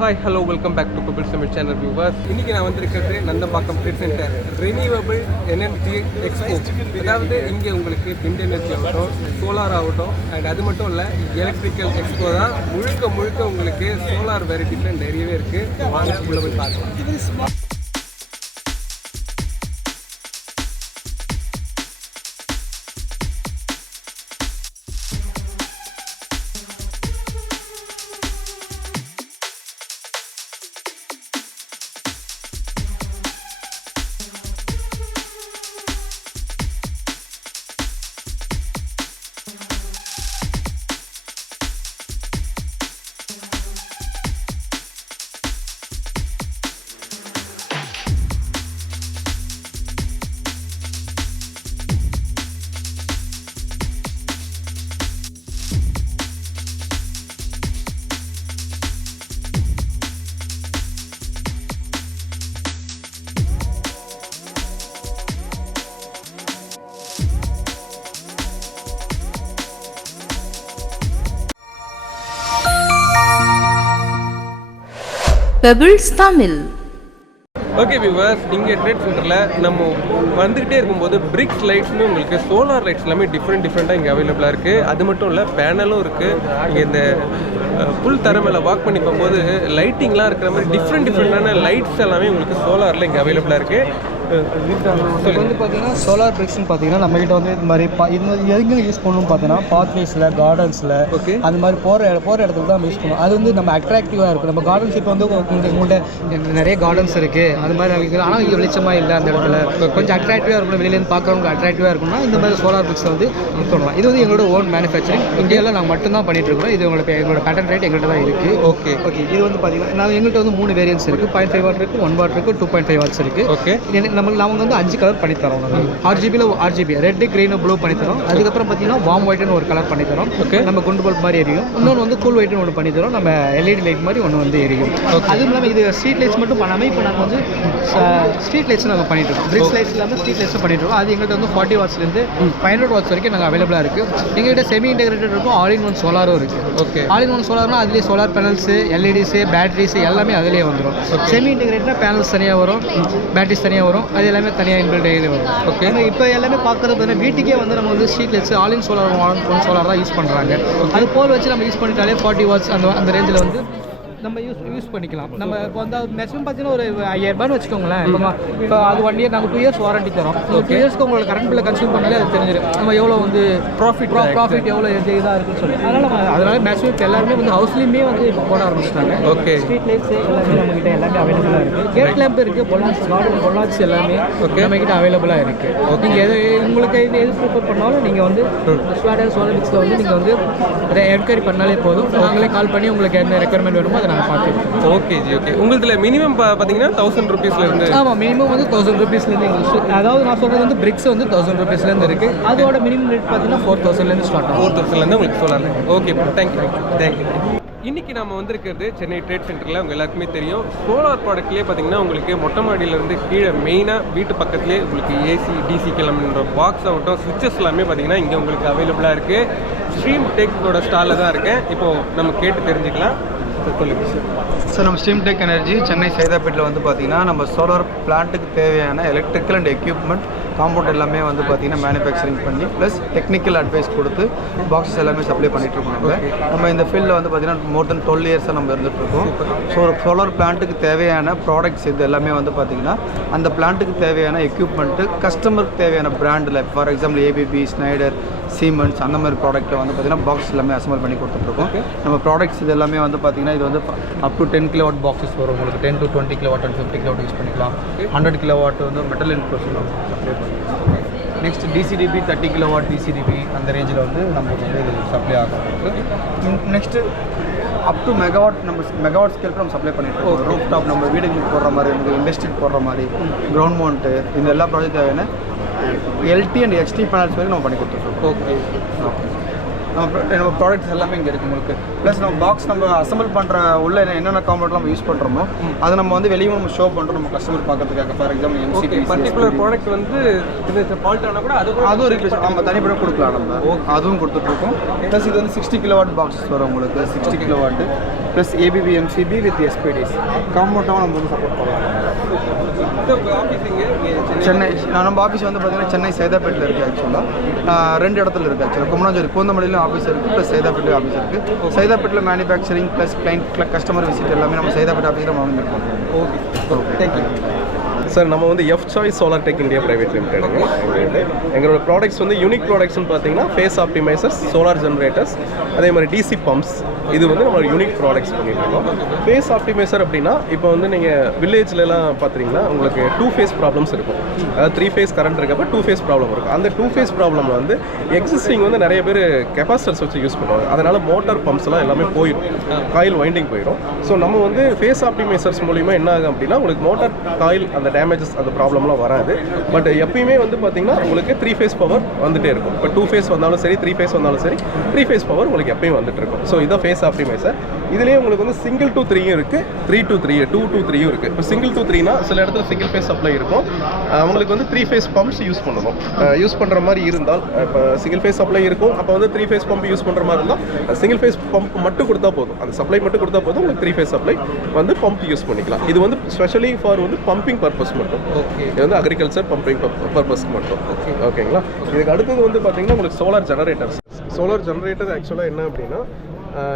Hi, hello, welcome back to Kovil Mukkiyam channel viewers. இன்னைக்கு நான் வந்திருக்கிறது Nandambakkam trade centre Renewable Energy Expo. அதாவது இங்கே உங்களுக்கு விண்ட் எனர்ஜி ஆகட்டும், சோலார் ஆகட்டும், அண்ட் அது மட்டும் இல்லை எலக்ட்ரிக்கல் எக்ஸ்போ தான். முழுக்க உங்களுக்கு சோலார் வேறு டிஃப்ரெண்ட் நிறையவே இருக்குது. வாங்க உள்ள போய் பார்க்கலாம். Pebbles Tamil. ஓகே வியூவர்ஸ், இங்கே ட்ரேட் சென்டரில் நம்ம வந்துக்கிட்டே இருக்கும்போது பிரிக்ஸ் லைட்ஸ்னு உங்களுக்கு சோலார் லைட்ஸ் எல்லாமே டிஃப்ரெண்ட்டாக இங்கே அவைலபிளாக இருக்குது. அது மட்டும் இல்லை, பேனலும் இருக்குது. இங்கே இந்த புல் தர மேலே வாக் பண்ணி போகும்போது லைட்டிங்லாம் இருக்கிற மாதிரி டிஃப்ரெண்டான லைட்ஸ் எல்லாமே உங்களுக்கு சோலாரில் இங்கே அவைலபிளாக இருக்குது. இப்போ வந்து பார்த்தீங்கன்னா சோலார் பிரிக்ஸ்னு பார்த்தீங்கன்னா நம்மகிட்ட வந்து இது மாதிரி இது எதுங்க யூஸ் பண்ணணும்னு பார்த்தீங்கன்னா பாத்வேஸில், கார்டன்ஸில், அந்த மாதிரி போகிற இடத்துல தான் யூஸ் பண்ணணும். அது வந்து நம்ம அட்ராக்டிவாக இருக்கும். நம்ம கார்டன்ஸ் இப்போ வந்து உங்கள்கிட்ட நிறைய கார்டன்ஸ் இருக்குது, அது மாதிரி ஆனால் இங்கே வெளிச்சமாக இல்லை அந்த இடத்துல கொஞ்சம் அட்ராக்டிவாக இருக்கணும், வெளியிலேருந்து பார்க்குறவங்க அட்ராக்டிவாக இருக்கணும்னா இந்த மாதிரி சோலார் பிரிக்ஸை வந்து யூஸ் பண்ணலாம். இது வந்து எங்களோட ஓன் மேனுஃபேக்சரிங், இந்தியாவில் நாங்கள் மட்டும்தான் பண்ணிட்டு இருக்கோம். இது எங்களோட பேட்டன் ரேட் எங்கள்கிட்ட தான் இருக்குது. ஓகே இது வந்து பார்த்தீங்கன்னா நாங்கள் எங்கள்கிட்ட வந்து 3 வேரியன்ஸ் இருக்குது. 0.5 வாட் இருக்குது, 1 வாட் இருக்குது, 2.5 வாட்ஸ் இருக்குது. ஓகே நமக்கு வந்து 5 கலர் பண்ணி தரோம். RGB ரெட், கிரீன், ப்ளூ பண்ணி தரோம். அதுக்கப்புறம் பார்த்தீங்கன்னா வார்ம் ஒயிட்னு ஒரு கலர் பண்ணி தரோம். நம்ம குண்டு பல்ப் மாதிரி எரியும். இன்னொன்று வந்து கூல் ஒயிட்னு ஒன்று பண்ணி தரோம். நம்ம LED லைட் மாதிரி ஒன்று வந்து எரியும். அதுவும் இல்லாமல் இது ஸ்ட்ரீட் லைட்ஸ் மட்டும் பண்ணாமல் இப்போ நாங்கள் வந்து ஸ்ட்ரீட் லைட்ஸ் நாங்கள் பண்ணிட்டு இருக்கோம். பிரிக்ஸ் லைட்ஸ் இல்லாமல் ஸ்ட்ரீட் லைட்ஸும் பண்ணிட்டு இருக்கோம். அது எங்கள்கிட்ட வந்து 40 வாட்ஸ்லேருந்து 500 வாட்ஸ் வரைக்கும் நாங்கள் அவைலபிளாக இருக்குது. எங்கள்கிட்ட செமி இன்டெகிரேட்டட் இருக்கும், ஆல் இன் ஒன் சோலாரும் இருக்குது. ஓகே, ஆல் இன் ஒன் சோலார்னா அதுலேயே சோலார் பேனல்ஸு, LEDs, பேட்டரிஸ் எல்லாமே அதிலே வந்துடும். செமி இன்டெகிரேட்டட்னா பேனல்ஸ் தனியாக வரும், பேட்டரிஸ் தனியாக வரும், அது எல்லாமே தனியாக இன்பில்ட் வரும். ஓகே, இப்போ எல்லாமே பார்க்குறது பார்த்தீங்கன்னா வீட்டுக்கே வந்து நம்ம வந்து street lights all in solar, one solar தான் யூஸ் பண்ணுறாங்க. அது போல் வச்சு நம்ம யூஸ் பண்ணிட்டாலே 40 வாட்ஸ் அந்த ரேஞ்சில் வந்து நம்ம யூஸ் பண்ணிக்கலாம். நம்ம இப்போ வந்து மேக்ஸிமம் பார்த்தீங்கன்னா ஒரு 5000 ரூபான்னு வச்சுக்கோங்களேன். இப்போ அது 1 இயர் நாங்கள் 2 இயர்ஸ் வாரண்டி தரோம். 2 இயர்ஸ்க்கு உங்களோட கரண்ட் பில்லை கன்சியூம் பண்ணாலே அது தெரிஞ்சிடும் நம்ம எவ்வளோ வந்து ப்ராஃபிட் எவ்வளோ இதாக இருக்குன்னு சொல்லி. அதனால மேக்ஸிமம் இப்போ எல்லாருமே வந்து ஹவுஸ்லேயுமே வந்து இப்போ போட ஆரம்பிச்சிட்டாங்க. ஓகே, ஸ்ட்ரீட் லைட்ஸ் எல்லாமே நம்மகிட்ட எல்லாமே அவைலபிளாக இருக்குது. கேட் லேம்ப் இருக்குது, பொல்லாட்ஸ் எல்லாமே நம்மகிட்ட அவைலபிளாக இருக்குது. நீங்கள் எது உங்களுக்கு எது ப்ரிஃபர் பண்ணாலும் நீங்கள் வந்து ஸ்வாடர் சோலார் பிக்ஸில் வந்து நீங்கள் வந்து என்கொயரி பண்ணாலே போதும். நாங்களே கால் பண்ணி உங்களுக்கு என்ன ரெக்குயர்மெண்ட் வேணுமோ அதை நாங்கள் பார்த்துருக்கோம். ஓகே உங்களுக்கு மினிமம் பார்த்தீங்கன்னா 1000 ரூபீஸ்லேருந்து. ஆமாம், மினிமம் வந்து 1000 ரூபீஸ்லேருந்து எங்களுக்கு. அதாவது நான் சொல்கிறது வந்து பிரிக்ஸ் வந்து 1000 ரூபீஸ்லேருந்து இருக்குது. அதோட மினிமம் ரேட் பார்த்தீங்கன்னா 4000லேருந்து ஸ்டார்ட் ஆகும். 4000லேருந்து உங்களுக்கு சொல்லலாம். Okay, thank you. இன்றைக்கி நம்ம வந்திருக்கிறது சென்னை ட்ரேட் சென்டரில். உங்கள் எல்லாருக்குமே தெரியும், சோலார் ப்ராடக்ட்லேயே பார்த்தீங்கன்னா உங்களுக்கு மொட்டை மாடியிலேருந்து கீழே மெயினாக வீட்டு பக்கத்துலேயே உங்களுக்கு AC, DC கிளம்புன்ற பாக்ஸ் ஆகட்டும், சுவிட்சஸ் எல்லாமே பார்த்தீங்கன்னா இங்கே உங்களுக்கு அவைலபிளாக இருக்குது. ஸ்ட்ரீம் டெக்கோட ஸ்டாலில் தான் இருக்கேன். இப்போது நம்ம கேட்டு தெரிஞ்சுக்கலாம். சார், நம்ம ஸ்ட்ரீம் டெக் எனர்ஜி சென்னை சைதாப்பேட்டில் வந்து பார்த்திங்கன்னா நம்ம சோலார் பிளான்ட்டுக்கு தேவையான எலக்ட்ரிக்கல் அண்ட் எக்யூப்மெண்ட் காம்பவுண்ட் எல்லாமே வந்து பார்த்திங்கன்னா மேனுஃபேக்சரிங் பண்ணி ப்ளஸ் டெக்னிக்கல் அட்வைஸ் கொடுத்து பாக்ஸஸ் எல்லாமே சப்ளை பண்ணிகிட்ருக்கோம். நம்ம இந்த ஃபீல்டில் வந்து பார்த்திங்கன்னா மோர் தென் 12 இயர்ஸாக நம்ம இருந்துகிட்ருக்கோம். ஸோ சோலார் பிளான்ட்டுக்கு தேவையான ப்ராடக்ட்ஸ் இது எல்லாமே வந்து பார்த்திங்கன்னா அந்த பிளான்ட்டுக்கு தேவையான எக்யூப்மெண்ட்டு கஸ்டமருக்கு தேவையான பிராண்டில், for example ABB, Snyder, cements அந்த மாதிரி ப்ராடக்ட்டில் வந்து பார்த்திங்கன்னா பாக்ஸ் எல்லாமே அசம்பிள் பண்ணி கொடுத்துட்ருக்கோம். நம்ம ப்ராடக்ட்ஸ் இது எல்லாமே வந்து பார்த்திங்கன்னா இது வந்து அப் டு 10 கிலோவாட் பாக்ஸஸ் வரும். உங்களுக்கு 10 to 20 kilowatt and 50 kilowatt use பண்ணிக்கலாம். 100 கிலோவாட் வந்து மெட்டல் இன்க்ளோஷன் சப்ளை பண்ணிக்கலாம். நெக்ஸ்ட் DCDB 30 கிலோவாட் DCDB அந்த ரேஞ்சில் வந்து நமக்கு வந்து இது சப்ளை ஆகும். நெக்ஸ்ட்டு அப் டு மெகாவாட் ஸ்கேலுக்கு நம்ம சப்ளை பண்ணிட்டு ரூஃப் டாப் நம்ம வீடுகளுக்கு போடுற மாதிரி, நமக்கு இண்டஸ்ட்ரிக்கு போடுற மாதிரி, கிரவுண்ட் மவுண்ட்டு, இந்த எல்லா ப்ராஜெக்ட் தேவையான LT அண்ட் HT பேனல்ஸ் வரைக்கும் நம்ம பண்ணி கொடுத்துருக்கோம். ஓகே, நம்ம ப்ராடக்ட்ஸ் எல்லாமே இங்கே இருக்குது உங்களுக்கு. ப்ளஸ் நம்ம பாக்ஸ் நம்ம அசம்பிள் பண்ணுற உள்ள என்னென்ன காம்பவுண்ட் நம்ம யூஸ் பண்ணுறோமோ அதை நம்ம வந்து வெளியே நம்ம ஷோ பண்ணுறோம் நம்ம கஸ்டமர் பார்க்கறதுக்காக. For example MCB particular product வந்து ஃபால்ட் ஆனால் கூட அதுவும் ரீப்ளேஸ் நம்ம தனிப்படம் கொடுக்கலாம். நம்ம அதுவும் கொடுத்துட்ருக்கோம். ப்ளஸ் இது வந்து 60 கிலோவாட் பாக்ஸஸ் வரும் உங்களுக்கு. 60 kilowatt plus ABB MCB with SPDs காம்பவுண்டாகவும் நம்ம வந்து சப்போர்ட் பண்ணலாம். சென்னை நம்ம ஆஃபீஸ் வந்து பார்த்தீங்கன்னா சென்னை சைதாப்பேட்டில் இருக்குது. ஆக்சுவலாக 2 இடத்துல இருக்குது. ஆக்சுவலாக குமராஞ்சேரி பூந்தமல்லியிலும் ஆஃபீஸ் இருக்குது, ப்ளஸ் சைதாப்பேட்டிலும் ஆஃபீஸ் இருக்குது. சைதாப்பேட்டில் manufacturing plus client customer visit எல்லாமே நம்ம சைதாப்பேட் ஆஃபீஸில் நம்ம வந்து பண்ணுறோம். Okay thank you sir. நம்ம வந்து F choice solar tech India private லிமிடெடுங்க. எங்களோட ப்ராடக்ட்ஸ் வந்து யூனிக் ப்ராடக்ட்ஸ்னு பார்த்தீங்கன்னா ஃபேஸ் ஆப்டிமைசர்ஸ், சோலார் ஜென்ரேட்டர்ஸ், அதே மாதிரி டிசி பம்ப்ஸ். இது வந்து நம்ம யூனிக் ப்ராடக்ட்ஸ் பண்ணிட்டு இருக்கோம். ஃபேஸ் ஆப்டிமைசர் அப்படின்னா இப்போ வந்து நீங்கள் வில்லேஜ்லலாம் பார்த்தீங்கன்னா உங்களுக்கு 2 ஃபேஸ் ப்ராப்ளம்ஸ் இருக்கும். அதாவது 3 ஃபேஸ் கரண்ட் இருக்கப்போ 2 ஃபேஸ் ப்ராப்ளம் இருக்கும். அந்த 2 ஃபேஸ் ப்ராப்ளம் வந்து எக்ஸிஸ்டிங் வந்து நிறைய பேர் கெப்பாசிட்டர்ஸ் வச்சு யூஸ் பண்ணுவாங்க. அதனால் மோட்டார் பம்ப்ஸ்லாம் எல்லாமே போயிடும், காயில் வைண்டிங் போயிடும். ஸோ நம்ம வந்து ஃபேஸ் ஆப்டிமைசர்ஸ் மூலிமா என்ன ஆகும் அப்படின்னா உங்களுக்கு மோட்டார் காயில் அந்த டேமேஜஸ் அந்த ப்ராப்ளம்லாம் வராது. பட் எப்பயுமே வந்து பார்த்தீங்கன்னா உங்களுக்கு 3 ஃபேஸ் பவர் வந்துகிட்டே இருக்கும். இப்போ 2 ஃபேஸ் வந்தாலும் சரி, 3 ஃபேஸ் வந்தாலும் சரி, 3 ஃபேஸ் பவர் உங்களுக்கு எப்பயும் வந்துட்டு இருக்கும். ஸோ இதான் ஃபேஸ் ஆப்டிமைசர். இதுலேயே உங்களுக்கு வந்து சிங்கிள் to 3 இருக்குது, 3 to 3, 2 to 3 இருக்குது. இப்போ சிங்கிள் to 3னா சில இடத்துல சிங்கிள் ஃபேஸ் சப்ளை இருக்கும். அவங்களுக்கு வந்து 3 ஃபேஸ் பம்ப்ஸ் யூஸ் பண்ணணும். யூஸ் பண்ணுற மாதிரி இருந்தால் இப்போ சிங்கிள் ஃபேஸ் சப்ளை இருக்கும். அப்போ வந்து 3 ஃபேஸ் பம்ப் யூஸ் பண்ணுற மாதிரி இருந்தால் சிங்கிள் ஃபேஸ் பம்ப் மட்டும் கொடுத்தா போதும், அந்த சப்ளை மட்டும் கொடுத்தா போதும். உங்களுக்கு 3 ஃபேஸ் சப்ளை வந்து பம்ப் யூஸ் பண்ணிக்கலாம். இது வந்து ஸ்பெஷலி ஃபார் வந்து பம்பிங் பர்பஸ் மட்டும். ஓகே, இது வந்து அக்ரிகல்ச்சர் பம்பிங் பர்பஸ்க்கு மட்டும். ஓகேங்களா. இதுக்கு அடுத்தது வந்து பார்த்தீங்கன்னா உங்களுக்கு சோலார் ஜெனரேட்டர்ஸ். சோலார் ஜெனரேட்டர் ஆக்சுவலாக என்ன அப்படின்னா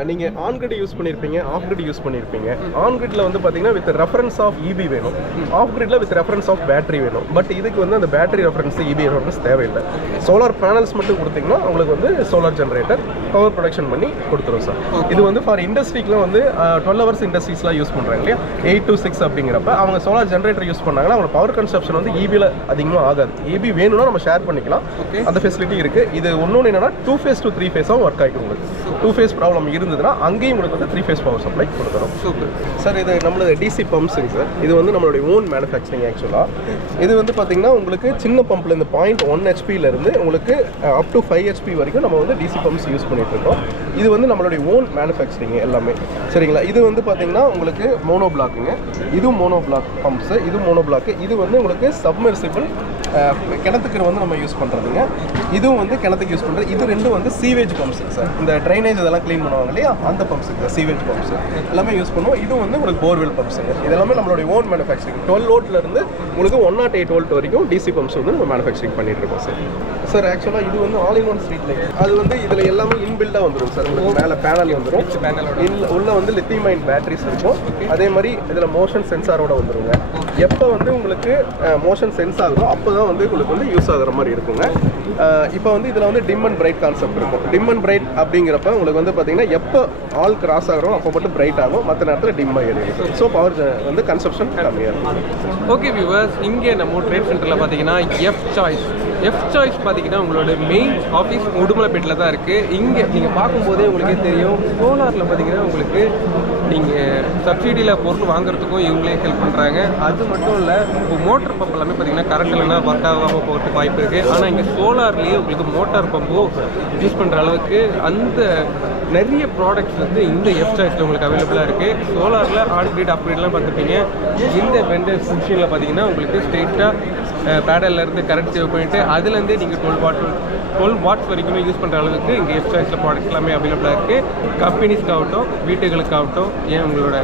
நீங்கள் ஆன் கிரிட் யூஸ் பண்ணியிருப்பீங்க, ஆஃப் கிரிட் யூஸ் பண்ணியிருப்பீங்க. ஆன் கிரிட்ல வந்து பார்த்தீங்கன்னா வித் ரெஃபரன்ஸ் ஆஃப் இபி வேணும், ஆஃப் கிரிட்ல வித் ரெஃபரன்ஸ் ஆஃப் பேட்டரி வேணும். பட் இதுக்கு வந்து அந்த பேட்டரி ரெஃபரன்ஸ், இபி ரெஃபரன்ஸ் தேவையில்லை. சோலார் பேனல்ஸ் மட்டும் கொடுத்தீங்கன்னா உங்களுக்கு வந்து சோலார் ஜென்ரேட்டர் பவர் ப்ரொடக்ஷன் பண்ணி கொடுத்துரும் சார். இது வந்து ஃபார் இண்டஸ்ட்ரிக்குலாம் வந்து 12 ஹவர்ஸ் இண்டஸ்ட்ரீஸ்லாம் யூஸ் பண்ணுறாங்க இல்லையா, 8 to 6 அப்படிங்கிறப்ப அவங்க சோலார் ஜென்ரேட்டர் யூஸ் பண்ணாங்கன்னா அவங்க பவர் கன்சப்ஷன் வந்து இபியில் அதிகமாக ஆகாது. இபி வேணும்னா நம்ம ஷேர் பண்ணிக்கலாம், அந்த ஃபெசிலிட்டி இருக்குது. இது ஒன்று என்னன்னா 2 ஃபேஸ் to 3 ஃபேஸாகவும் ஒர்க் ஆகிடும். உங்களுக்கு 2 ஃபேஸ் ப்ராப்ளம் இருந்ததுன்னா அங்கேயும் உங்களுக்கு வந்து 3 ஃபேஸ் பவர் சப்ளை கொடுக்குறோம். Super sir. இது நம்மளோட டிசி பம்ப்ஸுங்க சார். இது வந்து நம்மளுடைய ஓன் மேனுஃபேக்சரிங். ஆக்சுவலாக இது வந்து பார்த்தீங்கன்னா உங்களுக்கு சின்ன பம்பில் இந்த 0.1 ஹெச்பியிலேருந்து உங்களுக்கு அப் டு 5 ஹெச்பி வரைக்கும் நம்ம வந்து டிசி பம்ப்ஸ் யூஸ் பண்ணிட்டு இருக்கோம். இது வந்து நம்மளுடைய ஓன் மேனுஃபேக்சரிங் எல்லாமே, சரிங்களா. இது வந்து பார்த்தீங்கன்னா உங்களுக்கு மோனோ பிளாக்குங்க. இதுவும் மோனோ பிளாக் பம்ப்ஸு, இது மோனோ பிளாக்கு. இது வந்து உங்களுக்கு சப்மெர்சிபிள் கிணத்துக்கு வந்து நம்ம யூஸ் பண்ணுறதுங்க. இதுவும் வந்து கிணத்துக்கு யூஸ் பண்ணுறது. இது ரெண்டும் வந்து சீவேஜ் பம்ப்ஸுங்க சார். இந்த ட்ரைனேஜ் இதெல்லாம் க்ளீன் பண்ணுவாங்க இல்லையா, அந்த பம்ப்ஸுங்க, சீவேஜ் பம்ப்ஸ் எல்லாமே யூஸ் பண்ணுவோம். இதுவும் வந்து உங்களுக்கு போர்வெல் பம்ப்ஸுங்க. இதெல்லாமே நம்மளுடைய ஓன் மேனுஃபேக்சரிங். 12 வோல்ட்லேருந்து உங்களுக்கு 108 வோல்ட் வரைக்கும் டிசி பம்ப்ஸ் வந்து நம்ம மேனுஃபேக்சரிங் பண்ணிட்டு இருக்கோம் சார். சார் ஆக்சுவலாக இது வந்து all in one street light. அது வந்து இதில் எல்லாமே இன்பில்டாக வந்துடும் சார். உங்களுக்கு மேலே பேனல் வந்துடும், உள்ள வந்து லித்தியம் அயன் பேட்டரிஸ் இருக்கும். அதே மாதிரி இதில் மோஷன் சென்சாரோட வந்துருங்க. எப்போ வந்து உங்களுக்கு மோஷன் சென்ஸ் ஆகுதோ அப்போ தான் வந்து உங்களுக்கு வந்து யூஸ் ஆகிற மாதிரி இருக்குங்க. இப்போ வந்து இதில் வந்து டிம் அண்ட் பிரைட் கான்செப்ட் இருக்கும். டிம் அண்ட் பிரைட் அப்படிங்கிறப்ப உங்களுக்கு வந்து பார்த்தீங்கன்னா எப்போ ஆல் கிராஸ் ஆகிறோம் அப்போ மட்டும் பிரைட் ஆகும், மற்ற நேரத்தில் டிம் ஆகிடும். ஸோ பவர் வந்து கன்சப்ஷன் கம்மியாக இருக்கும். ஓகே வியூவர்ஸ், இங்கே நம்ம ட்ரேட் சென்டரில் பார்த்தீங்கன்னா எஃப் சாய்ஸ் பார்த்தீங்கன்னா உங்களோட மெயின் ஆஃபீஸ் உடுமலைப்பேட்டில் தான் இருக்குது. இங்கே நீங்கள் பார்க்கும்போதே உங்களுக்கே தெரியும், சோலாரில் பார்த்தீங்கன்னா உங்களுக்கு நீங்கள் சப்சிடியில் பொருள் வாங்குறதுக்கும் இவங்களே ஹெல்ப் பண்ணுறாங்க. அது மட்டும் இல்லை, இப்போ மோட்டர் பம்ப் எல்லாமே பார்த்தீங்கன்னா கரண்ட் இல்லைன்னா ஒர்க் ஆகாமல் போகிறதுக்கு வாய்ப்பு இருக்குது. ஆனால் இங்கே சோலார்லேயே உங்களுக்கு மோட்டார் பம்பும் யூஸ் பண்ணுற அளவுக்கு அந்த நிறைய ப்ராடக்ட்ஸ் வந்து இந்த எஃப் சாய்ஸில் உங்களுக்கு அவைலபிளாக இருக்குது. சோலாரில் ஆன் கிரிட் அப்கிரேட்லாம் பார்த்துருப்பீங்க. இந்த வெண்டர் மிஷினில் பார்த்தீங்கன்னா உங்களுக்கு ஸ்ட்ரெயிட்டாக பேடல்லேருந்து கரண்ட் சேவ் பண்ணிவிட்டு அதுலேருந்தே நீங்கள் 12 வாட்ஸ் வரைக்குமே யூஸ் பண்ணுற அளவுக்கு இங்கே எஃப் சாய்ஸில் ப்ராடக்ட்ஸ் எல்லாமே அவைலபிளாக இருக்குது. கம்பெனிஸ்க்காகட்டும், வீட்டுகளுக்காகட்டும், ஏன் உங்களோட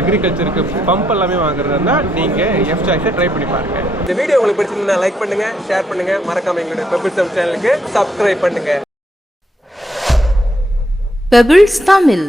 அக்ரிகல்ச்சருக்கு பம்ப் எல்லாமே வாங்குறதுனா நீங்கள் எஃப் சாய்ஸை ட்ரை பண்ணி பாருங்கள். இந்த வீடியோ உங்களுக்கு பிடிச்சிருந்தா லைக் பண்ணுங்கள், ஷேர் பண்ணுங்கள், மறக்காமல் எங்களுடைய பெபிள்ஸ் சேனலுக்கு சப்ஸ்கிரைப் பண்ணுங்கள். பெபிள்ஸ் தமிழ்.